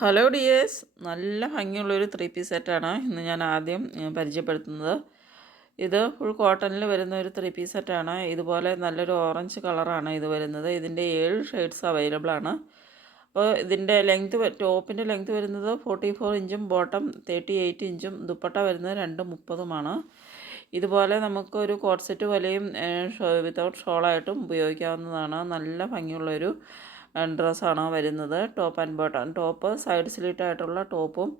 Hello dears നല്ല ഭംഗിയുള്ളൊരു three piece സെറ്റാണ് ഇന്ന് ഞാൻ ആദ്യം പരിചയപ്പെടുത്തുന്നത്. ഇത് ഫുൾ കോട്ടണിൽ വരുന്ന ഒരു ത്രീ പീസ് സെറ്റാണ് ഇതുപോലെ നല്ലൊരു ഓറഞ്ച് കളറാണ് ഇത് വരുന്നത്. ഇതിന്റെ ഏഴ് ഷെയ്ഡ്സ് അവൈലബിൾ ആണ്. അപ്പോൾ ഇതിന്റെ ലെങ്ത് ടോപ്പിന്റെ ലെങ്ത് വരുന്നത് ഫോർട്ടി ഫോർ ഇഞ്ചും ബോട്ടം തേർട്ടി എയ്റ്റ് ഇഞ്ചും ദുപ്പട്ട വരുന്നത് രണ്ട് മുപ്പതുമാണ് ഇതുപോലെ നമുക്ക് ഒരു കോട്ട് സെറ്റ് പോലെയും വിത്തൗട്ട് ഷോളായിട്ടും ഉപയോഗിക്കാവുന്നതാണ്. നല്ല ഭംഗിയുള്ളൊരു ഡ്രസ്സാണ് വരുന്നത്. Top and bottom top side slit ആയിട്ടുള്ള ടോപ്പും.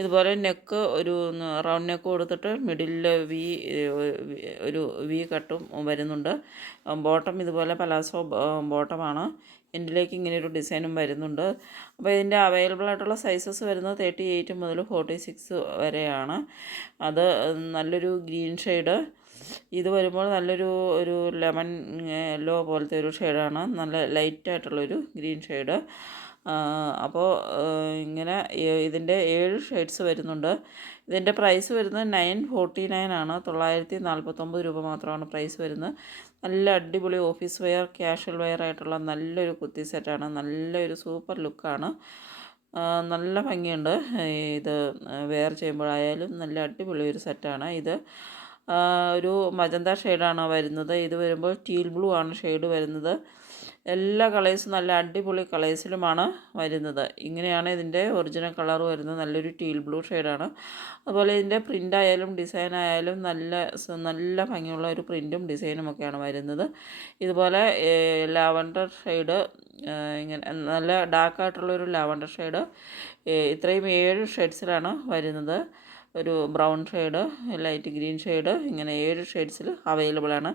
ഇതുപോലെ നെക്ക് ഒരു റൗണ്ട് നെക്ക് കൊടുത്തിട്ട് മിഡിലിൽ വി ഒരു വി കട്ടും വരുന്നുണ്ട്. ബോട്ടം ഇതുപോലെ പലാസോ ബോട്ടമാണ് എൻഡിലേക്ക് ഇങ്ങനെ ഒരു ഡിസൈനും വരുന്നുണ്ട്. അപ്പോൾ ഇതിന്റെ അവൈലബിൾ ആയിട്ടുള്ള സൈസസ് വരുന്നത് തേർട്ടി എയ്റ്റ് മുതൽ ഫോർട്ടി സിക്സ് വരെയാണ്. അത് നല്ലൊരു ഗ്രീൻ ഷെയ്ഡ് ഇത് വരുമ്പോൾ നല്ലൊരു ഒരു ലെമൺ യെല്ലോ പോലത്തെ ഒരു ഷെയ്ഡാണ്. നല്ല ലൈറ്റായിട്ടുള്ളൊരു ഗ്രീൻ ഷെയ്ഡ്. അപ്പോൾ ഇങ്ങനെ ഇതിന്റെ ഏഴ് ഷെയ്ഡ്സ് വരുന്നുണ്ട്. ഇതിന്റെ പ്രൈസ് വരുന്നത് നയൻ ഫോർട്ടി നയൻ ആണ്. തൊള്ളായിരത്തി നാൽപ്പത്തൊമ്പത് രൂപ മാത്രമാണ് പ്രൈസ് വരുന്നത്. നല്ല അടിപൊളി ഓഫീസ് വെയർ ക്യാഷ്വൽ വെയർ ആയിട്ടുള്ള നല്ലൊരു കുത്തി സെറ്റാണ്. നല്ലൊരു സൂപ്പർ ലുക്കാണ്. നല്ല ഭംഗിയുണ്ട്. ഇത് വെയർ ചെയ്യുമ്പോഴായാലും നല്ല അടിപൊളി ഒരു സെറ്റാണ് ഇത്. ഒരു മജന്ത ഷെയ്ഡാണ് വരുന്നത്. ഇത് വരുമ്പോൾ ടീൽ ബ്ലൂ ആണ് ഷെയ്ഡ് വരുന്നത്. എല്ലാ കളേഴ്സും നല്ല അടിപൊളി കളേഴ്സിലുമാണ് വരുന്നത്. ഇങ്ങനെയാണ് ഇതിന്റെ ഒറിജിനൽ കളർ വരുന്നത്. നല്ലൊരു ടീൽ ബ്ലൂ ഷെയ്ഡാണ്. അതുപോലെ ഇതിന്റെ പ്രിന്റ് ആയാലും ഡിസൈൻ ആയാലും നല്ല നല്ല ഭംഗിയുള്ള ഒരു പ്രിന്റും ഡിസൈനും ഒക്കെയാണ് വരുന്നത്. ഇതുപോലെ ലാവണ്ടർ ഷെയ്ഡ് ഇങ്ങനെ നല്ല ഡാർക്കായിട്ടുള്ളൊരു ലാവണ്ടർ ഷെയ്ഡ് ഇത്രയും ഏഴ് ഷെയ്ഡ്സിലാണ് വരുന്നത്. ഒരു brown shade light green shade ഇങ്ങനെ ഏഴ് ഷെയ്ഡ്സിൽ അവൈലബിൾ ആണ്.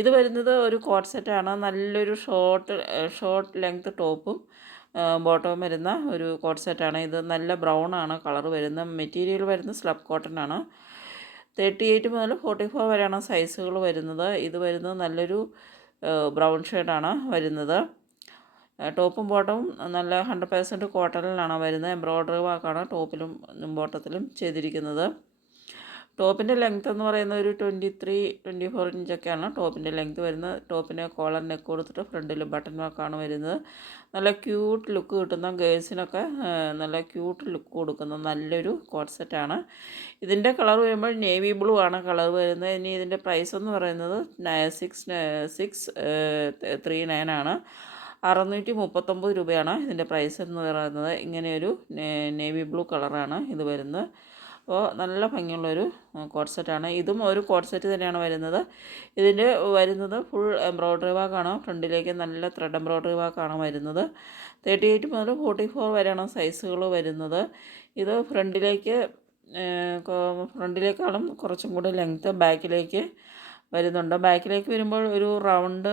ഇത് വരുന്നത് ഒരു കോട്ട് സെറ്റാണ് നല്ലൊരു ഷോർട്ട് ഷോർട്ട് ലെങ്ത് ടോപ്പും ബോട്ടവും വരുന്ന ഒരു കോട്ട് സെറ്റാണ് ഇത് നല്ല ബ്രൗൺ ആണ് കളർ വരുന്ന. മെറ്റീരിയൽ വരുന്ന സ്ലബ് കോട്ടൺ ആണ്. തേർട്ടി എയ്റ്റ് മുതൽ ഫോർട്ടി ഫോർ വരെയാണ് സൈസുകൾ വരുന്നത്. ഇത് വരുന്നത് നല്ലൊരു ബ്രൗൺ ഷെയ്ഡാണ് വരുന്നത്. ടോപ്പും ബോട്ടവും നല്ല ഹൺഡ്രഡ് പേഴ്സന്റ് കോട്ടണിലാണ് വരുന്നത്. എംബ്രോയ്ഡറി വർക്കാണ് ടോപ്പിലും ബോട്ടത്തിലും ചെയ്തിരിക്കുന്നത്. ടോപ്പിന്റെ ലെങ്ത് എന്ന് പറയുന്നത് ഒരു ട്വന്റി ത്രീ ട്വന്റി ഫോർ ഇഞ്ചൊക്കെയാണ് ടോപ്പിന്റെ ലെങ്ത് വരുന്നത്. ടോപ്പിന് കോളർ നെക്ക് കൊടുത്തിട്ട് ഫ്രണ്ടിൽ ബട്ടൺ വർക്കാണ് വരുന്നത്. നല്ല ക്യൂട്ട് ലുക്ക് കിട്ടുന്ന ഗേൾസിനൊക്കെ നല്ല ക്യൂട്ട് ലുക്ക് കൊടുക്കുന്ന നല്ലൊരു കോട്ട് സെറ്റാണ് ഇതിന്റെ കളർ വരുമ്പോൾ നേവി ബ്ലൂ ആണ് കളർ വരുന്നത്. ഇനി ഇതിന്റെ പ്രൈസ് എന്ന് പറയുന്നത് സിക്സ് സിക്സ് ത്രീ നയൻ ആണ്. അറുന്നൂറ്റി മുപ്പത്തൊമ്പത് രൂപയാണ് ഇതിന്റെ പ്രൈസ് എന്ന് പറയുന്നത്. ഇങ്ങനെയൊരു നേവി ബ്ലൂ കളറാണ് ഇത് വരുന്നത്. അപ്പോൾ നല്ല ഭംഗിയുള്ളൊരു കോട്ട് സെറ്റാണ് ഇതും ഒരു കോട്ട് സെറ്റ് തന്നെയാണ് വരുന്നത്. ഇതിന്റെ വരുന്നത് ഫുൾ എംബ്രോയ്ഡറി വർക്കാണ് ഫ്രണ്ടിലേക്ക് നല്ല ത്രെഡ് എംബ്രോയ്ഡറി വർക്കാണ് വരുന്നത്. തേർട്ടി എയ്റ്റ് മുതൽ ഫോർട്ടി ഫോർ വരെയാണ് സൈസുകൾ വരുന്നത്. ഇത് ഫ്രണ്ടിലേക്ക് ഫ്രണ്ടിലേക്കാളും കുറച്ചും കൂടി ലെങ്ത്ത് ബാക്കിലേക്ക് വരുന്നുണ്ട്. ബാക്കിലേക്ക് വരുമ്പോൾ ഒരു റൗണ്ട്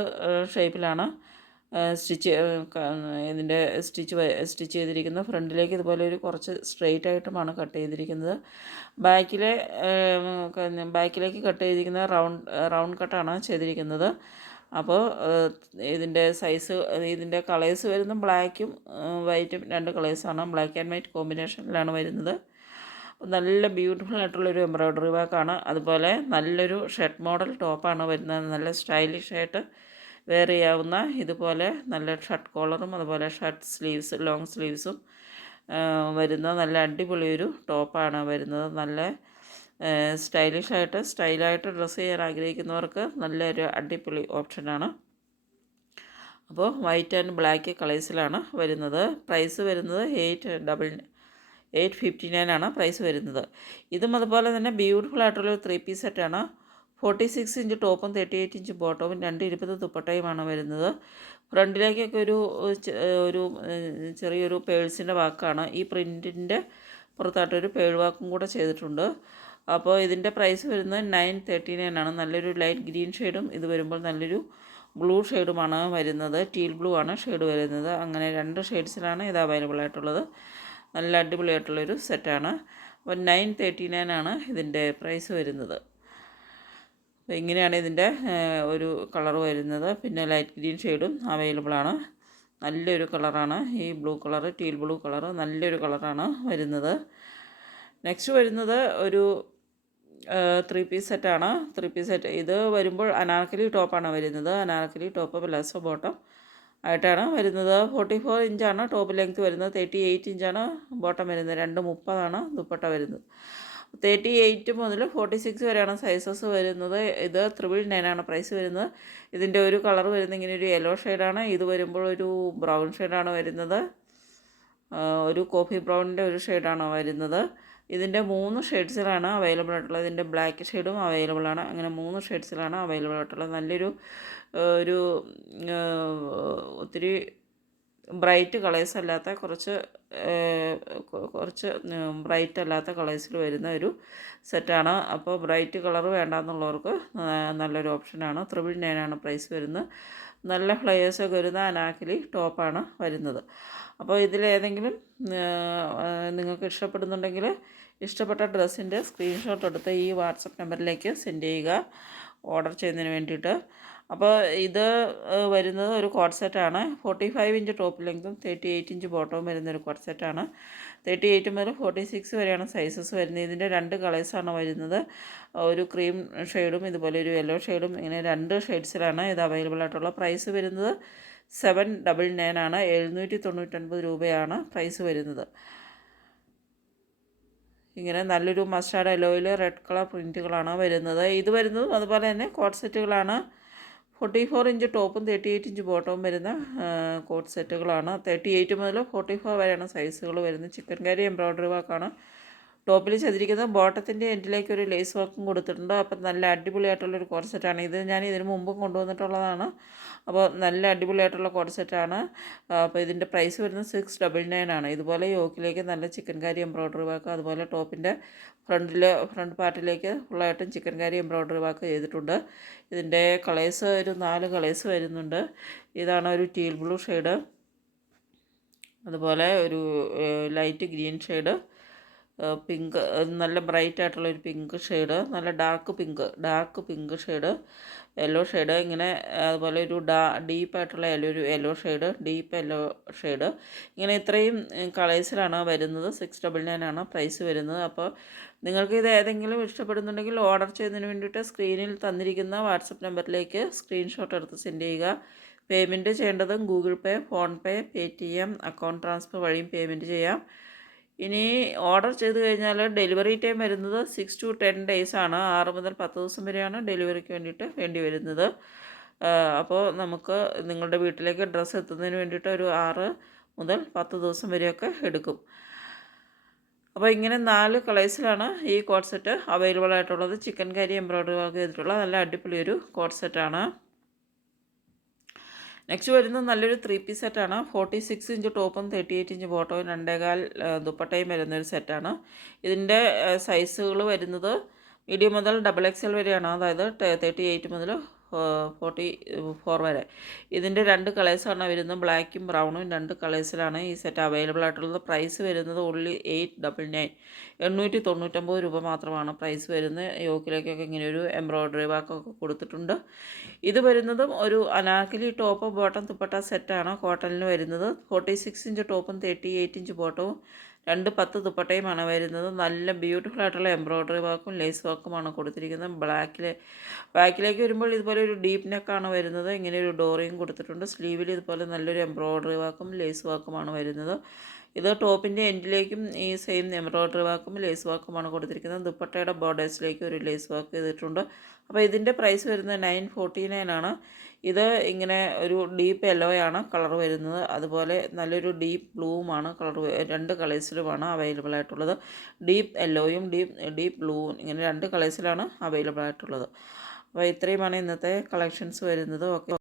ഷേപ്പിലാണ് സ്റ്റിച്ച് ഇതിന്റെ സ്റ്റിച്ച് സ്റ്റിച്ച് ചെയ്തിരിക്കുന്ന ഫ്രണ്ടിലേക്ക് ഇതുപോലെ ഒരു കുറച്ച് സ്ട്രെയിറ്റ് ആയിട്ടുമാണ് കട്ട് ചെയ്തിരിക്കുന്നത്. ബാക്കിലെ ബാക്കിലേക്ക് കട്ട് ചെയ്തിരിക്കുന്ന റൗണ്ട് റൗണ്ട് കട്ടാണ് ചെയ്തിരിക്കുന്നത്. അപ്പോൾ ഇതിന്റെ സൈസ് ഇതിന്റെ കളേഴ്സ് വരുന്ന ബ്ലാക്കും വൈറ്റും രണ്ട് കളേഴ്സാണ്. ബ്ലാക്ക് ആൻഡ് വൈറ്റ് കോമ്പിനേഷനിലാണ് വരുന്നത്. നല്ല ബ്യൂട്ടിഫുൾ ആയിട്ടുള്ളൊരു എംബ്രോയ്ഡറി വർക്കാണ്. അതുപോലെ നല്ലൊരു ഷർട്ട് മോഡൽ ടോപ്പാണ് വരുന്നത്. നല്ല സ്റ്റൈലിഷ് ആയിട്ട് വെയർ ചെയ്യാവുന്ന ഇതുപോലെ നല്ല ഷർട്ട് കോളറും അതുപോലെ ഷർട്ട് സ്ലീവ്സ് ലോങ് സ്ലീവ്സും വരുന്ന നല്ല അടിപൊളി ഒരു ടോപ്പാണ് വരുന്നത്. നല്ല സ്റ്റൈലിഷായിട്ട് സ്റ്റൈലായിട്ട് ഡ്രസ്സ് ചെയ്യാൻ ആഗ്രഹിക്കുന്നവർക്ക് നല്ലൊരു അടിപൊളി ഓപ്ഷനാണ്. അപ്പോൾ വൈറ്റ് ആൻഡ് ബ്ലാക്ക് കളേഴ്സിലാണ് വരുന്നത്. പ്രൈസ് വരുന്നത് eight double eight fifty nine ആണ് പ്രൈസ് വരുന്നത്. ഇതും അതുപോലെ തന്നെ ബ്യൂട്ടിഫുൾ ആയിട്ടുള്ള ത്രീ പീസ് സെറ്റാണ് ഫോർട്ടി സിക്സ് ഇഞ്ച് ടോപ്പും തേർട്ടി എയ്റ്റ് ഇഞ്ച് ബോട്ടവും രണ്ട് ഇരുപത് ദുപ്പട്ടയുമാണ് വരുന്നത്. ഫ്രണ്ടിലേക്കൊക്കെ ഒരു ഒരു ചെറിയൊരു പേഴ്സിന്റെ വാക്കാണ്. ഈ പ്രിന്റിന്റെ പുറത്തായിട്ടൊരു പേഴ് വാക്കും കൂടെ ചെയ്തിട്ടുണ്ട്. അപ്പോൾ ഇതിന്റെ പ്രൈസ് വരുന്നത് നയൻ തേർട്ടി നയൻ ആണ്. നല്ലൊരു ലൈറ്റ് ഗ്രീൻ ഷെയ്ഡും ഇത് വരുമ്പോൾ നല്ലൊരു ബ്ലൂ ഷെയ്ഡുമാണ് വരുന്നത്. ടീൽ ബ്ലൂ ആണ് ഷെയ്ഡ് വരുന്നത്. അങ്ങനെ രണ്ട് ഷെയ്ഡ്സിലാണ് ഇത് അവൈലബിൾ ആയിട്ടുള്ളത്. നല്ല അടിപൊളിയായിട്ടുള്ളൊരു സെറ്റാണ്. അപ്പോൾ നയൻ തേർട്ടി നയൻ ആണ് ഇതിന്റെ പ്രൈസ് വരുന്നത്. ഇങ്ങനെയാണ് ഇതിന്റെ ഒരു കളർ വരുന്നത്. പിന്നെ ലൈറ്റ് ഗ്രീൻ ഷെയ്ഡും അവൈലബിൾ ആണ്. നല്ലൊരു കളറാണ്. ഈ blue colour teal blue colour നല്ലൊരു കളറാണ് വരുന്നത്. നെക്സ്റ്റ് വരുന്നത് ഒരു ത്രീ പീസ് സെറ്റാണ് ത്രീ പീസ് സെറ്റ് ഇത് വരുമ്പോൾ അനാർക്കലി ടോപ്പാണ് വരുന്നത്. അനാർക്കലി ടോപ്പ് പ്ലസ് ബോട്ടം ആയിട്ടാണ് വരുന്നത്. ഫോർട്ടി ഫോർ ഇഞ്ചാണ് ടോപ്പ് ലെങ്ത് വരുന്നത്. തേർട്ടി എയ്റ്റ് ഇഞ്ചാണ് ബോട്ടം വരുന്നത്. രണ്ട് മുപ്പതാണ് ദുപ്പട്ട വരുന്നത്. തേർട്ടി എയ്റ്റ് മുതൽ ഫോർട്ടി സിക്സ് വരെയാണ് സൈസസ് വരുന്നത്. ഇത് ത്രിബിൾ നയനാണ് പ്രൈസ് വരുന്നത്. ഇതിന്റെ ഒരു കളർ വരുന്നത് ഇങ്ങനെ ഒരു യെല്ലോ ഷെയ്ഡാണ് ഇത് വരുമ്പോൾ ഒരു ബ്രൗൺ ഷെയ്ഡാണ് വരുന്നത്. ഒരു കോഫി ബ്രൗണിന്റെ ഒരു ഷെയ്ഡാണ് വരുന്നത്. ഇതിന്റെ മൂന്ന് ഷെയ്ഡ്സിലാണ് അവൈലബിൾ ആയിട്ടുള്ളത്. ഇതിന്റെ ബ്ലാക്ക് ഷെയ്ഡും അവൈലബിൾ ആണ്. അങ്ങനെ മൂന്ന് ഷെയ്ഡ്സിലാണ് അവൈലബിൾ ആയിട്ടുള്ളത്. നല്ലൊരു ഒരു ഒത്തിരി ബ്രൈറ്റ് കളേഴ്സ് അല്ലാത്ത കുറച്ച് കുറച്ച് ബ്രൈറ്റ് അല്ലാത്ത കളേഴ്സിൽ വരുന്ന ഒരു സെറ്റാണ്. അപ്പോൾ ബ്രൈറ്റ് കളർ വേണ്ടാന്നുള്ളവർക്ക് നല്ലൊരു ഓപ്ഷനാണ്. ത്രിബിൾ നയനാണ് പ്രൈസ് വരുന്നത്. നല്ല ഫ്ലയേഴ്സൊക്കെ വരുന്ന അനാക്കിലി ടോപ്പാണ് വരുന്നത്. അപ്പോൾ ഇതിലേതെങ്കിലും നിങ്ങൾക്ക് ഇഷ്ടപ്പെടുന്നുണ്ടെങ്കിൽ ഇഷ്ടപ്പെട്ട ഡ്രസ്സിന്റെ സ്ക്രീൻഷോട്ട് എടുത്ത് ഈ വാട്സപ്പ് നമ്പറിലേക്ക് സെൻഡ് ചെയ്യുക. ഓർഡർ ചെയ്യുന്നതിന് വേണ്ടിയിട്ട്. അപ്പോൾ ഇത് വരുന്നത് ഒരു coord set forty five inch top ലെങ്ത്തും തേർട്ടി എയ്റ്റ് ഇഞ്ച് ബോട്ടവും വരുന്ന ഒരു കോഡ് സെറ്റാണ് തേർട്ടി എയ്റ്റ് മുതൽ ഫോർട്ടി സിക്സ് വരെയാണ് സൈസസ് വരുന്നത്. ഇതിന്റെ രണ്ട് കളേഴ്സാണ് വരുന്നത്. ഒരു ക്രീം ഷെയ്ഡും ഇതുപോലെ ഒരു യെല്ലോ ഷെയ്ഡും ഇങ്ങനെ രണ്ട് ഷെയ്ഡ്സിലാണ് ഇത് അവൈലബിൾ ആയിട്ടുള്ള പ്രൈസ് വരുന്നത്. സെവൻ ഡബിൾ നയൻ ആണ്. എഴുന്നൂറ്റി തൊണ്ണൂറ്റൊൻപത് രൂപയാണ് പ്രൈസ് വരുന്നത്. ഇങ്ങനെ നല്ലൊരു മസ്റ്റാർഡ് എലോയിൽ റെഡ് കളർ പ്രിന്റുകളാണ് വരുന്നത്. ഇത് വരുന്നതും അതുപോലെ തന്നെ കോട്ട് സെറ്റുകളാണ് ഫോർട്ടി ഫോർ ഇഞ്ച് ടോപ്പും തേർട്ടി എയ്റ്റ് ഇഞ്ച് ബോട്ടവും വരുന്ന കോട്ട് സെറ്റുകളാണ്. തേർട്ടി എയ്റ്റ് മുതൽ ഫോർട്ടി ഫോർ വരെയാണ് സൈസുകൾ വരുന്നത്. ചിക്കൻ കറി എംബ്രോയ്ഡറി വർക്കാണ്. ടോപ്പിൽ ചെയ്തിരിക്കുന്നത് ബോട്ടത്തിന്റെ എൻഡിലേക്ക് ഒരു ലേസ് വർക്കും കൊടുത്തിട്ടുണ്ട്. അപ്പം നല്ല അടിപൊളിയായിട്ടുള്ളൊരു കോഡ് സെറ്റാണ് ഇത് ഞാൻ ഇതിന് മുമ്പും കൊണ്ടുവന്നിട്ടുള്ളതാണ്. അപ്പോൾ നല്ല അടിപൊളിയായിട്ടുള്ള കോഡ് സെറ്റാണ് അപ്പോൾ ഇതിന്റെ പ്രൈസ് വരുന്നത് സിക്സ് ഡബിൾ നയൻ ആണ്. ഇതുപോലെ യോക്കിലേക്ക് നല്ല ചിക്കൻ കാരി എംബ്രോയ്ഡറി വർക്ക് അതുപോലെ ടോപ്പിന്റെ ഫ്രണ്ടിൽ ഫ്രണ്ട് പാർട്ടിലേക്ക് ഫുള്ളായിട്ടും ചിക്കൻ കാരി എംബ്രോയ്ഡറി വർക്ക് ചെയ്തിട്ടുണ്ട്. ഇതിന്റെ കളേഴ്സ് ഒരു നാല് കളേഴ്സ് വരുന്നുണ്ട്. ഇതാണ് ഒരു ടീൽ ബ്ലൂ ഷെയ്ഡ്. അതുപോലെ ഒരു ലൈറ്റ് ഗ്രീൻ ഷെയ്ഡ്. പിങ്ക് നല്ല ബ്രൈറ്റ് ആയിട്ടുള്ള ഒരു പിങ്ക് ഷെയ്ഡ് നല്ല dark pink dark pink shade yellow shade ഇങ്ങനെ അതുപോലെ ഒരു ഡാ ഡീപ്പായിട്ടുള്ള യെല്ലോ ഒരു yellow shade deep yellow shade. ഇങ്ങനെ ഇത്രയും കളേഴ്സിലാണ് വരുന്നത്. സിക്സ് ഡബിൾ നയൻ ആണ് പ്രൈസ് വരുന്നത്. അപ്പോൾ നിങ്ങൾക്ക് ഇത് ഏതെങ്കിലും ഇഷ്ടപ്പെടുന്നുണ്ടെങ്കിൽ ഓർഡർ ചെയ്യുന്നതിന് വേണ്ടിയിട്ട് സ്ക്രീനിൽ തന്നിരിക്കുന്ന വാട്സപ്പ് നമ്പറിലേക്ക് സ്ക്രീൻഷോട്ട് എടുത്ത് സെൻഡ് ചെയ്യുക. പേയ്മെന്റ് ചെയ്യേണ്ടതും Google pay PhonePe Paytm account transfer വഴിയും പേയ്മെന്റ് ചെയ്യാം. ഇനി ഓർഡർ ചെയ്ത് കഴിഞ്ഞാൽ ഡെലിവറി ടൈം വരുന്നത് സിക്സ് ടു ടെൻ ഡേയ്സ് ആണ്. ആറ് മുതൽ പത്ത് ദിവസം വരെയാണ് ഡെലിവറിക്ക് വേണ്ടിയിട്ട് വേണ്ടി വരുന്നത്. അപ്പോൾ നമുക്ക് നിങ്ങളുടെ വീട്ടിലേക്ക് ഡ്രസ്സ് എത്തുന്നതിന് വേണ്ടിയിട്ട് ഒരു ആറ് മുതൽ പത്ത് ദിവസം വരെയൊക്കെ എടുക്കും. അപ്പോൾ ഇങ്ങനെ നാല് കളേഴ്സിലാണ് ഈ കോഡ് സെറ്റ് അവൈലബിൾ ആയിട്ടുള്ളത്. ചിക്കൻ കറി എംബ്രോയ്ഡറി വർക്ക് ചെയ്തിട്ടുള്ള നല്ല അടിപൊളി ഒരു കോഡ് സെറ്റാണ് നെക്സ്റ്റ് വരുന്നത് നല്ലൊരു ത്രീ പീസ് സെറ്റാണ് ഫോർട്ടി സിക്സ് ഇഞ്ച് ടോപ്പും തേർട്ടി എയ്റ്റ് ഇഞ്ച് ബോട്ടവും രണ്ടേകാൽ ദുപ്പട്ടയും വരുന്നൊരു സെറ്റാണ് ഇതിന്റെ സൈസുകൾ വരുന്നത് മീഡിയം മുതൽ ഡബിൾ എക്സ് എൽ വരെയാണ്. അതായത് തേർട്ടി എയ്റ്റ് മുതൽ ഫോർട്ടി ഫോർ വരെ. ഇതിന്റെ രണ്ട് കളേഴ്സാണ് വരുന്നത്. ബ്ലാക്കും ബ്രൗണും രണ്ട് കളേഴ്സിലാണ് ഈ സെറ്റ് അവൈലബിൾ ആയിട്ടുള്ളത്. പ്രൈസ് വരുന്നത് ഉള്ളി എയ്റ്റ് ഡബിൾ നയൻ എണ്ണൂറ്റി തൊണ്ണൂറ്റൊമ്പത് രൂപ മാത്രമാണ് പ്രൈസ് വരുന്നത്. യോക്കിലേക്കൊക്കെ ഇങ്ങനെ ഒരു എംബ്രോയ്ഡറി വർക്കൊക്കെ കൊടുത്തിട്ടുണ്ട്. ഇത് വരുന്നതും ഒരു അനാർക്കലി ടോപ്പ് ബോട്ടം തുപ്പട്ട സെറ്റാണ് കോട്ടണിൽ വരുന്നത്. ഫോർട്ടി സിക്സ് ഇഞ്ച് ടോപ്പും തേർട്ടി എയ്റ്റ് ഇഞ്ച് ബോട്ടവും രണ്ട് പത്ത് ദുപ്പട്ടയുമാണ് വരുന്നത്. നല്ല ബ്യൂട്ടിഫുൾ ആയിട്ടുള്ള എംബ്രോയ്ഡറി വർക്കും ലേസ് വർക്കുമാണ് കൊടുത്തിരിക്കുന്നത്. ബ്ലാക്കിൽ ബാക്കിലേക്ക് വരുമ്പോൾ ഇതുപോലെ ഒരു ഡീപ്പ് നെക്കാണ് വരുന്നത്. ഇങ്ങനെ ഒരു ഡോറിയും കൊടുത്തിട്ടുണ്ട്. സ്ലീവിൽ ഇതുപോലെ നല്ലൊരു എംബ്രോയ്ഡറി വർക്കും ലേസ് വർക്കുമാണ് വരുന്നത്. ഇത് ടോപ്പിന്റെ എൻഡിലേക്കും ഈ സെയിം എംബ്രോയ്ഡറി വർക്കും ലേസ് വർക്കുമാണ് കൊടുത്തിരിക്കുന്നത്. ദുപ്പട്ടയുടെ ബോർഡേഴ്സിലേക്ക് ഒരു ലേസ് വർക്ക് ചെയ്തിട്ടുണ്ട്. അപ്പോൾ ഇതിന്റെ പ്രൈസ് വരുന്നത് നയൻ ഫോർട്ടി നയൻ ആണ്. ഇത് ഇങ്ങനെ ഒരു ഡീപ്പ് യെല്ലോ ആണ് കളർ വരുന്നത്. അതുപോലെ നല്ലൊരു ഡീപ്പ് ബ്ലൂവുമാണ് കളർ രണ്ട് കളേഴ്സിലുമാണ് അവൈലബിൾ ആയിട്ടുള്ളത്. ഡീപ്പ് യെല്ലോയും ഡീപ്പ് ഡീപ്പ് ബ്ലൂവും ഇങ്ങനെ രണ്ട് കളേഴ്സിലാണ് അവൈലബിൾ ആയിട്ടുള്ളത്. അപ്പോൾ ഇത്രയുമാണ് ഇന്നത്തെ കളക്ഷൻസ് വരുന്നത്. ഓക്കെ